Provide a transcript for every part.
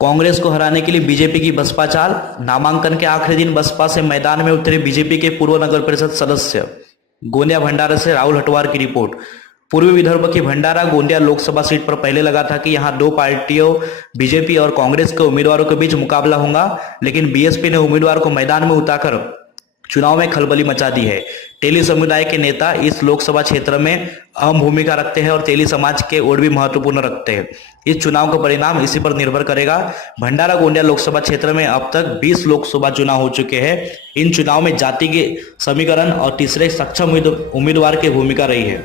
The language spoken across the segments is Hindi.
कांग्रेस को हराने के लिए बीजेपी की बसपा चाल। नामांकन के आखिरी दिन बसपा से मैदान में उतरे बीजेपी के पूर्व नगर परिषद सदस्य। गोंदिया भंडारा से राहुल हटवार की रिपोर्ट। पूर्वी विदर्भ की भंडारा गोंदिया लोकसभा सीट पर पहले लगा था कि यहां दो पार्टियों बीजेपी और कांग्रेस के उम्मीदवारों के बीच मुकाबला होगा, लेकिन बीएसपी ने उम्मीदवार को मैदान में उतारकर चुनाव में खलबली मचा दी है। तेली समुदाय के नेता इस लोकसभा क्षेत्र में अहम भूमिका रखते हैं और तेली समाज के वोट भी महत्वपूर्ण रखते हैं। इस चुनाव का परिणाम इसी पर निर्भर करेगा। भंडारा गोंदिया लोकसभा क्षेत्र में अब तक 20 लोकसभा चुनाव हो चुके हैं। इन चुनाव में जाति के समीकरण और तीसरे सक्षम उम्मीदवार की भूमिका रही है।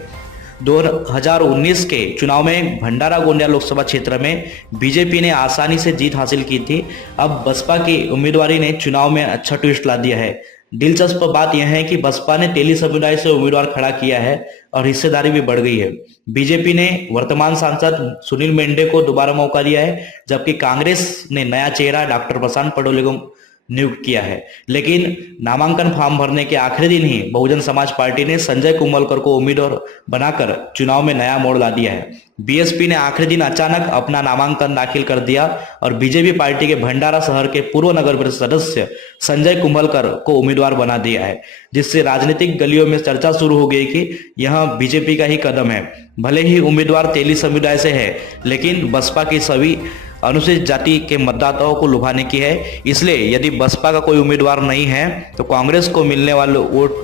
2019 के चुनाव में भंडारा गोंदिया लोकसभा क्षेत्र में बीजेपी ने आसानी से जीत हासिल की थी। अब बसपा की उम्मीदवारी ने चुनाव में अच्छा ट्विस्ट ला दिया है। दिलचस्प बात यह है कि बसपा ने तेली समुदाय से उम्मीदवार खड़ा किया है और हिस्सेदारी भी बढ़ गई है। बीजेपी ने वर्तमान सांसद सुनील मेंढे को दोबारा मौका दिया है, जबकि कांग्रेस ने नया चेहरा डॉक्टर प्रशांत पटोले को नियुक्त किया है। लेकिन नामांकन फॉर्म भरने के आखिरी दिन ही बहुजन समाज पार्टी ने संजय कुंभलकर को उम्मीदवार बनाकर चुनाव में नया मोड़ ला दिया है। बीएसपी ने आखिरी दिन अचानक अपना नामांकन दाखिल कर दिया और बीजेपी पार्टी के भंडारा शहर के पूर्व नगर परिषद सदस्य संजय कुंभलकर को उम्मीदवार बना दिया है, जिससे राजनीतिक गलियों में चर्चा शुरू हो गई कि यह बीजेपी का ही कदम है। भले ही उम्मीदवार तेली समुदाय से है, लेकिन बसपा की सभी अनुसूचित जाति के मतदाताओं को लुभाने की है। इसलिए यदि बसपा का कोई उम्मीदवार नहीं है तो कांग्रेस को मिलने वाले वोट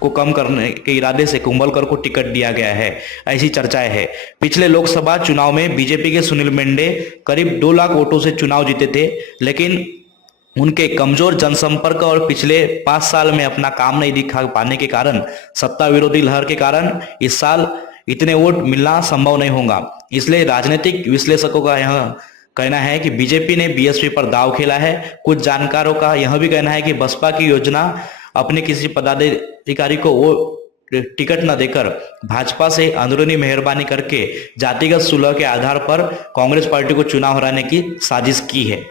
को कम करने के इरादे से कुंभलकर को टिकट दिया गया है, ऐसी चर्चाएं हैं। पिछले लोकसभा चुनाव में बीजेपी के सुनील मेंढे करीब 2 लाख वोटों से चुनाव जीते थे, लेकिन उनके कमजोर जनसंपर्क और पिछले 5 साल में अपना काम नहीं दिखा पाने के कारण, सत्ता विरोधी लहर के कारण इस साल इतने वोट मिलना संभव नहीं होगा। इसलिए राजनीतिक विश्लेषकों का यह कहना है कि बीजेपी ने बीएसपी पर दांव खेला है। कुछ जानकारों का यह भी कहना है कि बसपा की योजना अपने किसी पदाधिकारी को वो टिकट न देकर भाजपा से अंदरूनी मेहरबानी करके जातिगत सुलह के आधार पर कांग्रेस पार्टी को चुनाव हराने की साजिश की है।